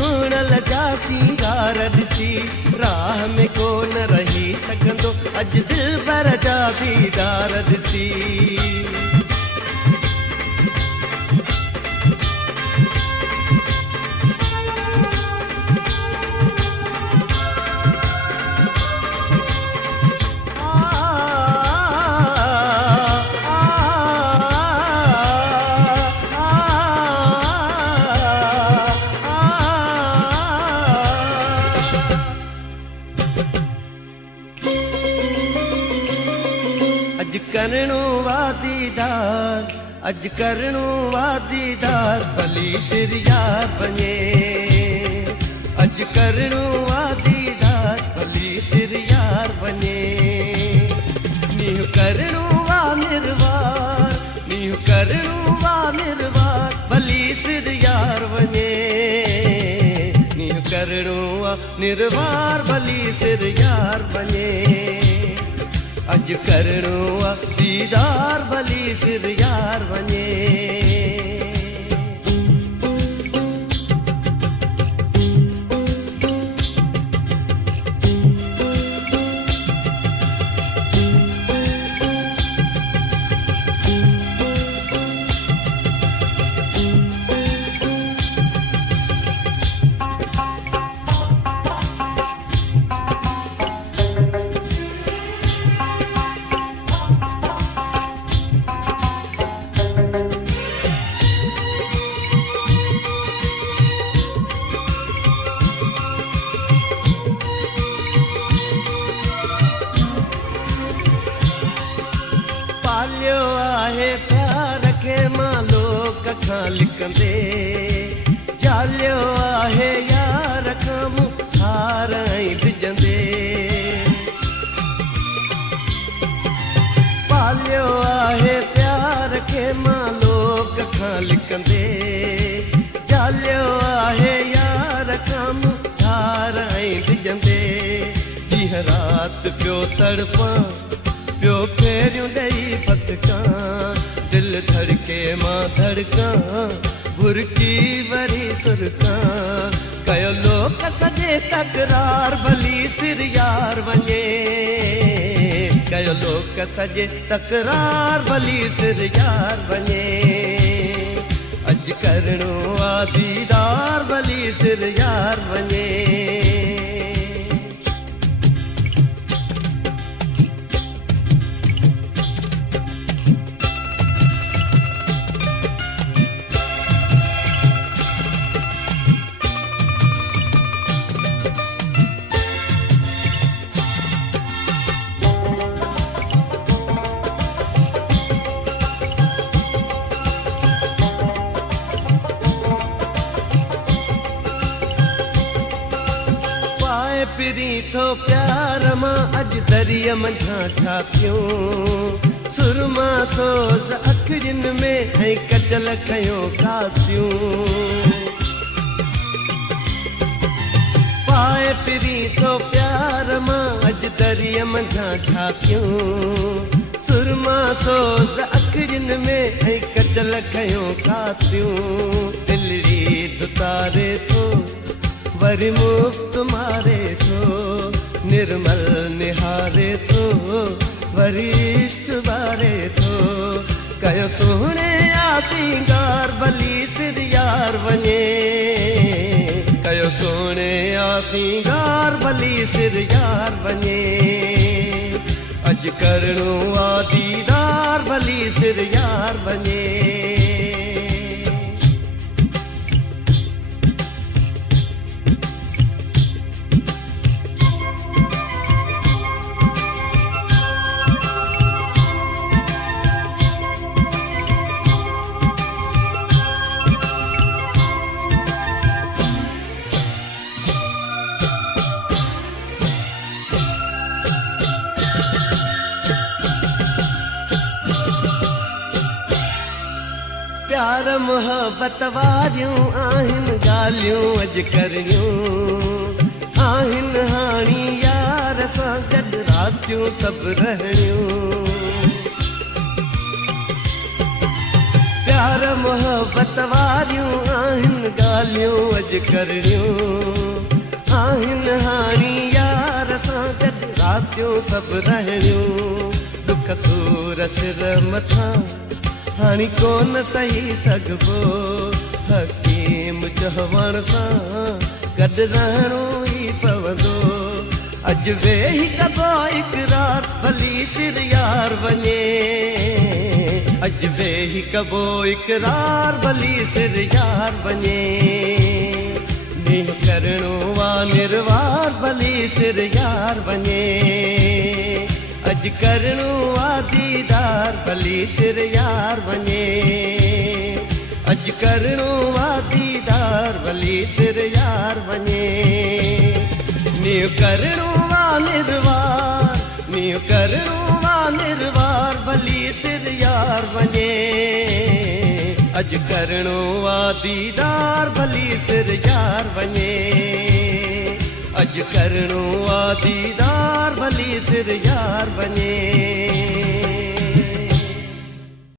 सुणल जा सिंगार ॾिसी राह में कोन रही सघंदो अॼु दिलबर जा दीदार ॾिसी। अज करणो वादीदार, अज करणो वादीदार, भली सिर यार बने। अज करणो वादीदार, भली सिर यार बने। नीह करणो वा निर्वार, नीह करणो वा निर्वार, भली सिर यार बने। नीह करणो वा निर्वार, भली सिर यार बने। अज करणो आ दीदार, भली सिर यार वञे। पालियो आहे प्यार खे मां लोक खां लिकंदे, चालियो आहे यार खां मूं हार ऐं डिॼंदे। पालियो आहे प्यार खे मां लोक खां लिकंदे, चालियो आहे यार खां मूं हार ऐं डिॼंदे। ॾींहं राति पियो तड़पां, पियो फेरियूं ॾेई फटकां, दिल धड़के मां धड़कां, बुरकी वरी सुरकां। कयो लोक सॼे तकरार, भली सिर यार वञे। कयो लोक सॼे तकरार, भली सिर यार वञे। अॼु करणो आ दीदार, भली सिर यार वञे। पिरी थो प्यार मां अॼु दरिया मंझां ठातियूं, सुरमा सोज़ अखियुनि में ऐं कजल खयूं कातियूं। पाए पिरी थो प्यार मां अॼु दरिया मंझां ठातियूं, सुरमा सोज़ अखियुनि में ऐं कजल खयूं कातियूं। दिलड़ी दुतारे थो वरी मुफ्त मारे थो, निर्मल निहारे थो वरी इश्क वारे थो। कयो सोहणे आ सिंगार, भली सिर यार वञे। कयो सोहणे आ सिंगार, भली सिर यार वञे। अॼु करणो आ दीदार, भली सिर यार वञे। प्यार मोहब्बत वारियूं आहिनि ॻाल्हियूं अॼु करणियूं, आहिनि हाणी यार सां गॾु रातियूं सभु रहणियूं। प्यार मोहब्बत वारियूं आहिनि ॻाल्हियूं अॼु करणियूं आहिनि हाणी यार सां गॾु रातियूं सभु रहणियूं दुख सूर सिर मथां हाणी कोन सही सघिबो हकीम चवण सां गॾु रहणो ई पवंदो अॼु वेही कबो इक़रार भली सिर यार वञे अॼु वेही कबो इक़रार भली सिर यार वञे नीह करणो वा निर्वार भली सिर यार वञे अॼु करणो वा दीदार भली सिर यार वञे अॼु करणो वा दीदार भली सिर यार वञे नीह करणो वा निर्वार नीह करणो वा निर्वार भली सिर यार वञे अॼु करणो वा दीदार भली सिर यार वञे अॼु करणो वा दीदार भली सिर यार वञे